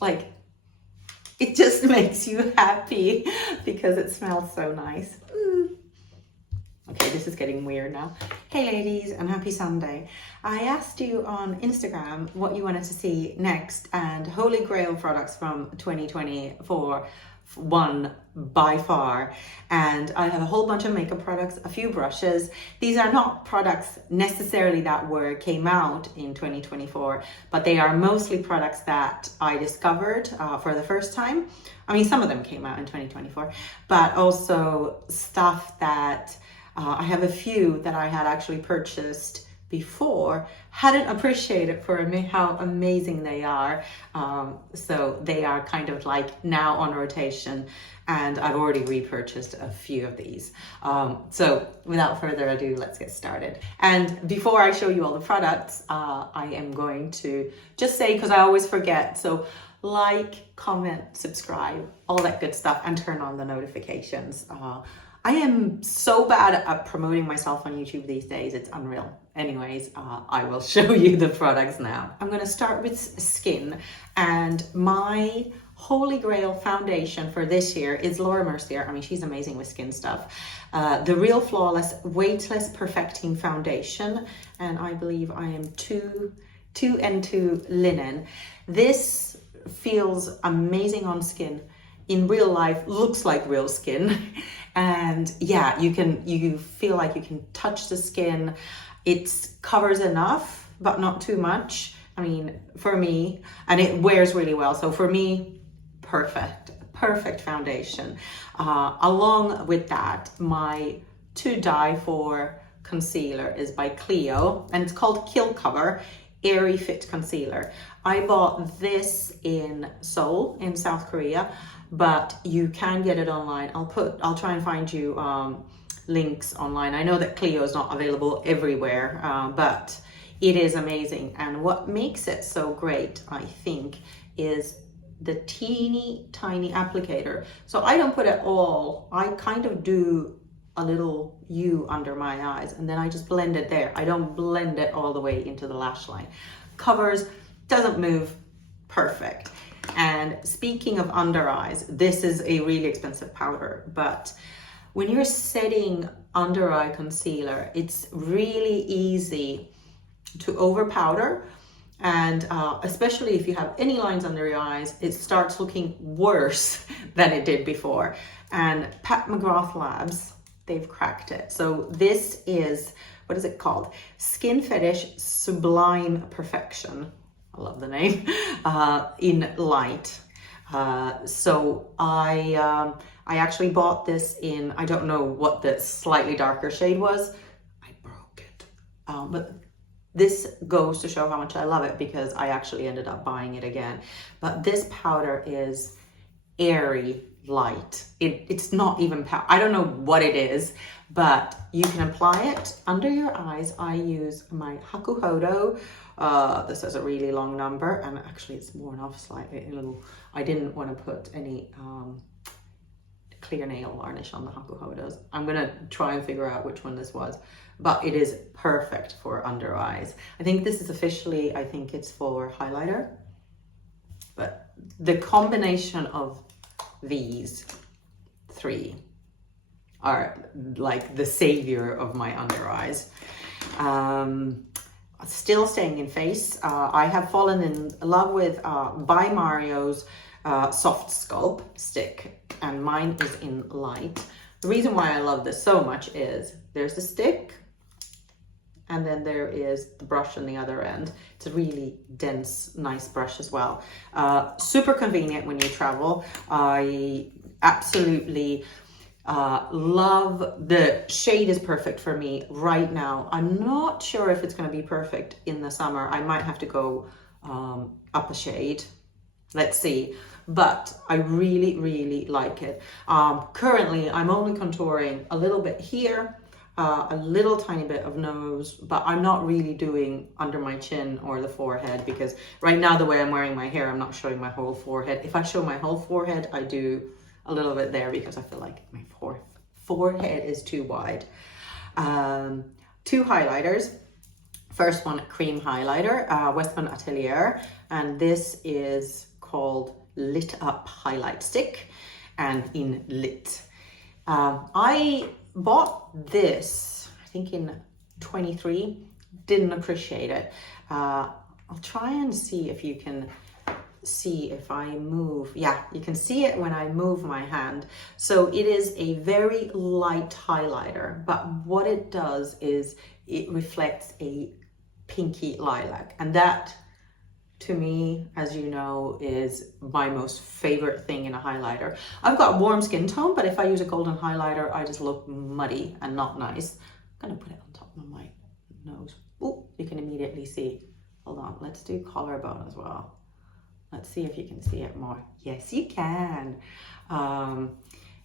Like, it just makes you happy because it smells so nice. Okay, this is getting weird now. Hey ladies, and happy Sunday. I asked you on Instagram what you wanted to see next, and Holy Grail products from 2024 won by far. And I have a whole bunch of makeup products, a few brushes. These are not products necessarily that came out in 2024, but they are mostly products that I discovered for the first time. I mean, some of them came out in 2024, but also stuff that I have a few that I had actually purchased before, hadn't appreciated for me how amazing they are. So they are kind of like now on rotation, and I've already repurchased a few of these. So without further ado, let's get started. And before I show you all the products, I am going to just say, because I always forget, so like, comment, subscribe, all that good stuff, and turn on the notifications. I am so bad at promoting myself on YouTube these days, it's unreal. Anyways, I will show you the products now. I'm gonna start with skin, and my Holy Grail foundation for this year is Laura Mercier. I mean, she's amazing with skin stuff. The Real Flawless Weightless Perfecting Foundation, and I believe I am 2N2 linen. This feels amazing on skin. In real life, looks like real skin. And yeah, you feel like you can touch the skin. It covers enough, but not too much. I mean, for me, and it wears really well. So for me, perfect foundation. Along with that, my to die for concealer is by Clio, and it's called Kill Cover Airy Fit Concealer. I bought this in Seoul in South Korea, but you can get it online. I'll try and find you links online. I know that Clio is not available everywhere, but it is amazing. And what makes it so great, I think, is the teeny tiny applicator. So I don't put it all, I kind of do a little U under my eyes, and then I just blend it there. I don't blend it all the way into the lash line. Covers, doesn't move, perfect. And speaking of under eyes, this is a really expensive powder, but when you're setting under eye concealer, it's really easy to over powder. And especially if you have any lines under your eyes, it starts looking worse than it did before. And McGrath Labs, they've cracked it. So this is, what is it called? Skin Fetish Sublime Perfection. I love the name, in light. So I actually bought this in, I don't know what the slightly darker shade was. I broke it. But this goes to show how much I love it, because I actually ended up buying it again. But this powder is airy light. It's not even powder. I don't know what it is, but you can apply it under your eyes. I use my Hakuhodo. This has a really long number, and actually it's worn off slightly a little. I didn't want to put any clear nail varnish on the Hakuhodos. I'm gonna try and figure out which one this was, but it is perfect for under eyes. I think this is officially, I think it's for highlighter, but the combination of these three are like the savior of my under eyes. Still staying in face, I have fallen in love with ByMario's soft sculpt stick, and mine is in light. The reason why I love this so much is there's the stick, and then there is the brush on the other end. It's a really dense, nice brush as well. Super convenient when you travel. I absolutely love the shade. Is perfect for me right now. I'm not sure if it's going to be perfect in the summer. I might have to go up a shade. Let's see. But I really like it. Currently, I'm only contouring a little bit here, a little tiny bit of nose, but I'm not really doing under my chin or the forehead, because right now the way I'm wearing my hair, I'm not showing my whole forehead. If I show my whole forehead, I do a little bit there, because I feel like my forehead is too wide. 2 highlighters. First one, cream highlighter, Westman Atelier, and this is called Lit Up Highlight Stick and in Lit. I bought this, I think in 23, didn't appreciate it. I'll try and see if you can see if I move. Yeah, you can see it when I move my hand. So it is a very light highlighter, but what it does is it reflects a pinky lilac, and that to me, as you know, is my most favorite thing in a highlighter. I've got warm skin tone, but if I use a golden highlighter, I just look muddy and not nice. I'm gonna put it on top of my nose. Oh, you can immediately see. Hold on, let's do collarbone as well. Let's see if you can see it more. Yes, you can.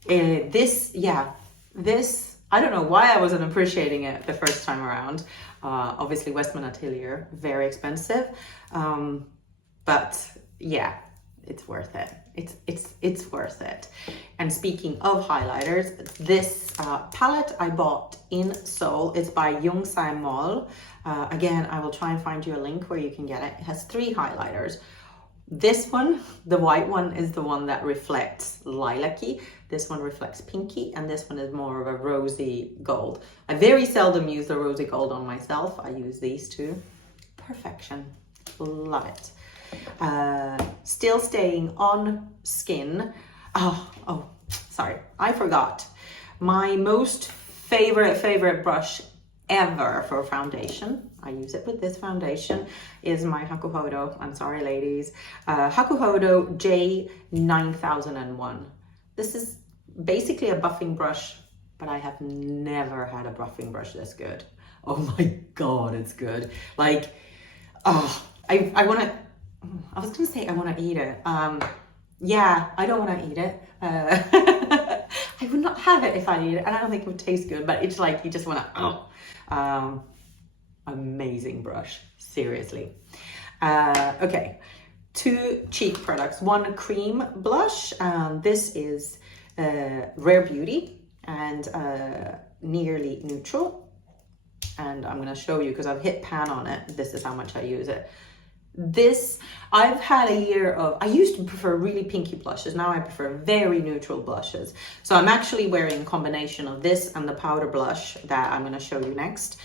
This, I don't know why I wasn't appreciating it the first time around. Obviously Westman Atelier, very expensive. But yeah, it's worth it. It's worth it. And speaking of highlighters, this palette I bought in Seoul. It's by Jung Saem. Again, I will try and find you a link where you can get it. It has 3 highlighters. This one, the white one, is the one that reflects lilac-y. This one reflects pinky, and this one is more of a rosy gold. I very seldom use the rosy gold on myself. I use these two. Perfection. Love it. Still staying on skin. Oh, sorry, I forgot. My most favorite brush ever for foundation, I use it with this foundation, is my Hakuhodo. I'm sorry, ladies. Hakuhodo J9001. This is basically a buffing brush, but I have never had a buffing brush this good. Oh my God, it's good. Like, I was gonna say I want to eat it. Yeah, I don't want to eat it. I would not have it if I eat it, and I don't think it would taste good, but it's like you just want to, amazing brush, seriously. Okay, 2 cheek products. One cream blush. This is Rare Beauty and Nearly Neutral. And I'm going to show you because I've hit pan on it. This is how much I use it. This, I've had a year of, I used to prefer really pinky blushes. Now I prefer very neutral blushes. So I'm actually wearing a combination of this and the powder blush that I'm going to show you next.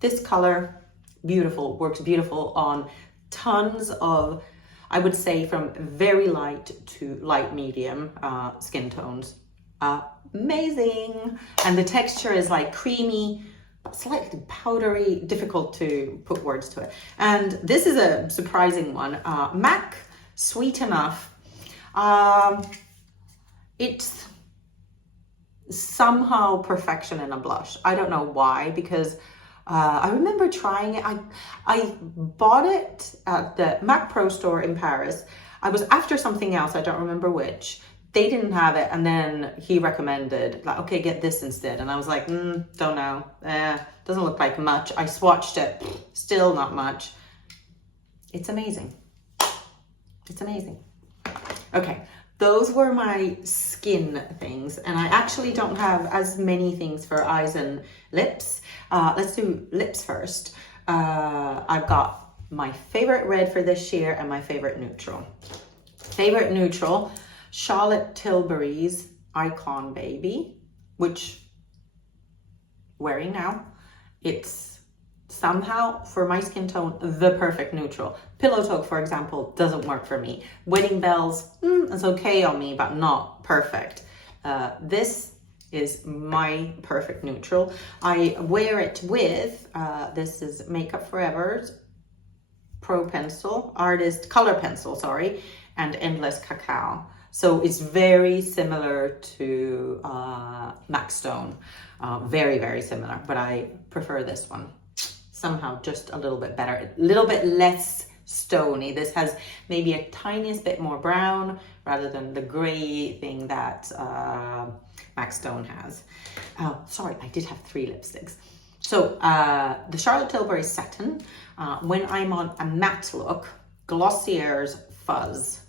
This color, beautiful, works beautiful on tons of, I would say from very light to light medium skin tones. Amazing. And the texture is like creamy, slightly powdery, difficult to put words to it. And this is a surprising one. MAC Sweet Enough. It's somehow perfection in a blush. I don't know why, because I remember trying it. I bought it at the MAC Pro store in Paris. I was after something else, I don't remember which. They didn't have it, and then he recommended, like, okay, get this instead. And I was like, don't know. Doesn't look like much. I swatched it, still not much. It's amazing. It's amazing. Okay, those were my skin things, and I actually don't have as many things for eyes and lips. Let's do lips first. I've got my favorite red for this year and my favorite neutral. Favorite neutral, Charlotte Tilbury's Icon Baby, which wearing now. It's somehow, for my skin tone, the perfect neutral. Pillow Talk, for example, doesn't work for me. Wedding Bells, it's okay on me, but not perfect. This is my perfect neutral. I wear it with, this is Makeup Forever's Pro Pencil, Color Pencil, sorry, and Endless Cacao. So it's very similar to MAC Stone. Very, very similar, but I prefer this one. Somehow just a little bit better, a little bit less stony. This has maybe a tiniest bit more brown rather than the gray thing that MAC Stone has. Sorry, I did have 3 lipsticks. So the Charlotte Tilbury Satin, when I'm on a matte look, Glossier's Fuzz.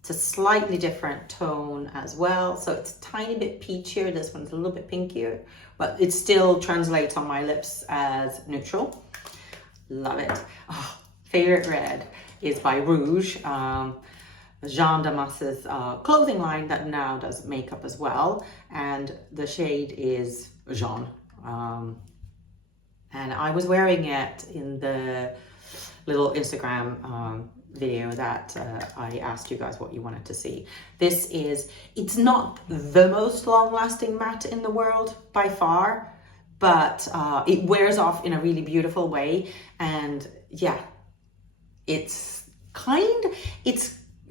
It's a slightly different tone as well. So it's a tiny bit peachier. This one's a little bit pinkier, but it still translates on my lips as neutral. Love it. Oh, favorite red. is by Rouge, Jeanne Damas's clothing line that now does makeup as well. And the shade is Jeanne. And I was wearing it in the little Instagram video that I asked you guys what you wanted to see. This is, it's not the most long-lasting matte in the world by far, but it wears off in a really beautiful way. And yeah, it's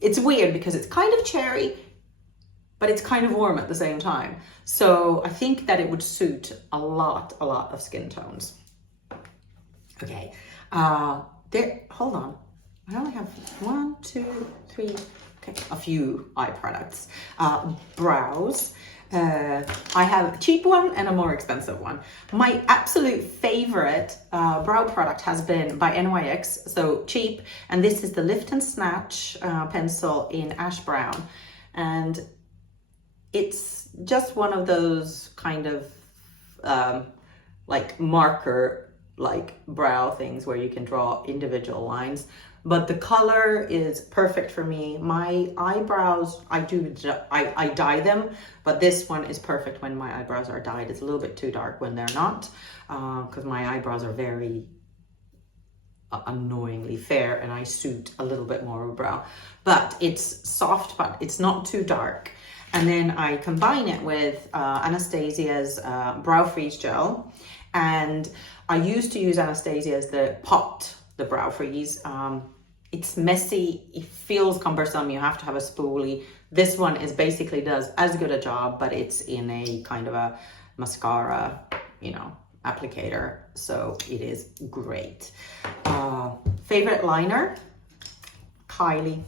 weird because it's kind of cherry, but it's kind of warm at the same time. So I think that it would suit a lot of skin tones. Okay, hold on. I only have 1, 2, 3, okay, a few eye products. Brows. I have a cheap one and a more expensive one. My absolute favorite brow product has been by NYX, so cheap. And this is the Lift and Snatch pencil in ash brown. And it's just one of those kind of like marker like brow things where you can draw individual lines, but the color is perfect for me. My eyebrows, I dye them, but this one is perfect when my eyebrows are dyed. It's a little bit too dark when they're not, because my eyebrows are very annoyingly fair and I suit a little bit more of a brow. But it's soft, but it's not too dark. And then I combine it with Anastasia's Brow Freeze Gel. And I used to use Anastasia's the Brow Freeze. It's messy, it feels cumbersome, you have to have a spoolie. This one is basically does as good a job, but it's in a kind of a mascara, you know, applicator. So it is great. Favorite liner, Kylie.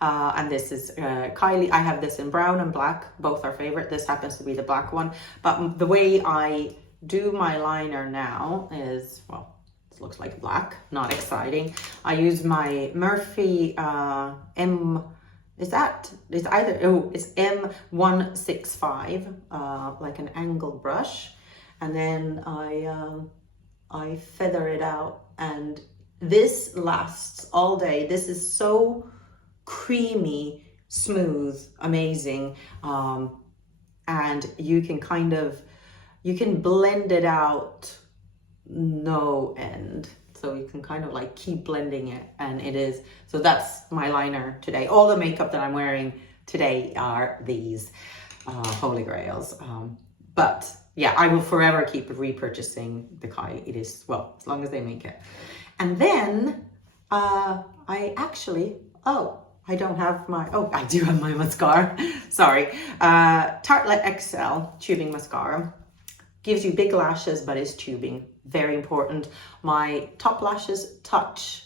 And this is Kylie. I have this in brown and black, both are favorite. This happens to be the black one. But the way I do my liner now is, well, it looks like black, not exciting. I use my Morphe it's M165, like an angle brush. And then I feather it out, and this lasts all day. This is so creamy, smooth, amazing. And you can blend it out no end. So you can kind of like keep blending it, and it is, so that's my liner today. All the makeup that I'm wearing today are these Holy Grails. But yeah, I will forever keep repurchasing the Kylie. It is, well, as long as they make it. And then I actually, I don't have my, I do have my mascara. Sorry. Tartelette XL tubing mascara. Gives you big lashes, but is tubing. Very important. My top lashes touch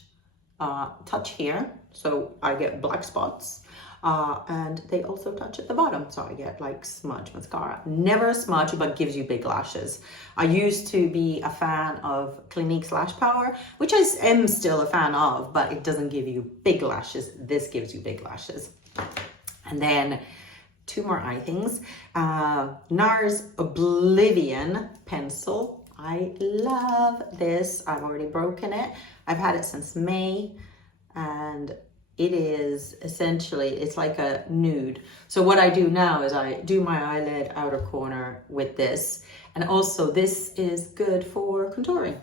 here, so I get black spots. And they also touch at the bottom, so I get like smudge mascara. Never a smudge, but gives you big lashes. I used to be a fan of Clinique's Lash Power, which I am still a fan of, but it doesn't give you big lashes. This gives you big lashes. And then two more eye things. NARS Oblivion pencil. I love this. I've already broken it. I've had it since May, and it is essentially, it's like a nude. So what I do now is I do my eyelid outer corner with this. And also this is good for contouring.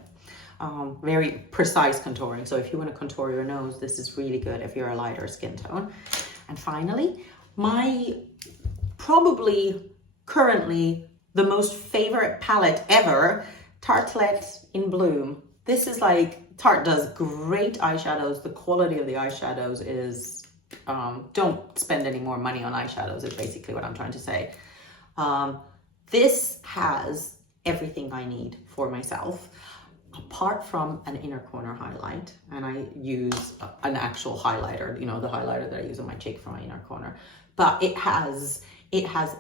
Very precise contouring. So if you want to contour your nose, this is really good if you're a lighter skin tone. And finally, my probably currently the most favorite palette ever, Tartelette in Bloom. This is like, Tarte does great eyeshadows. The quality of the eyeshadows is, don't spend any more money on eyeshadows is basically what I'm trying to say. This has everything I need for myself, apart from an inner corner highlight. And I use an actual highlighter, you know, the highlighter that I use on my cheek for my inner corner. But it has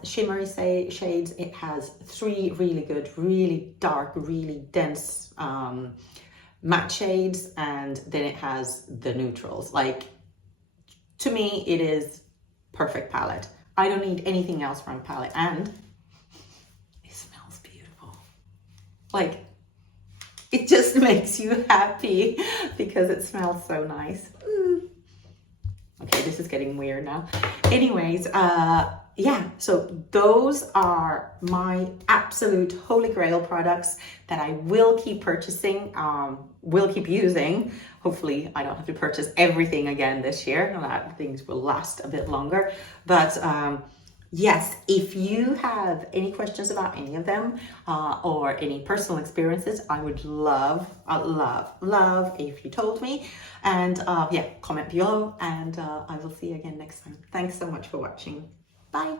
shimmery shades. It has 3 really good, really dark, really dense matte shades, and then it has the neutrals. Like, to me, it is perfect palette. I don't need anything else from a palette, and it smells beautiful. Like, It just makes you happy because it smells so nice. Okay, this is getting weird now. Anyways, yeah, so those are my absolute holy grail products that I will keep purchasing, will keep using. Hopefully I don't have to purchase everything again this year, that things will last a bit longer. But yes, if you have any questions about any of them or any personal experiences, I would love if you told me. And yeah, comment below, and I will see you again next time. Thanks so much for watching. Bye.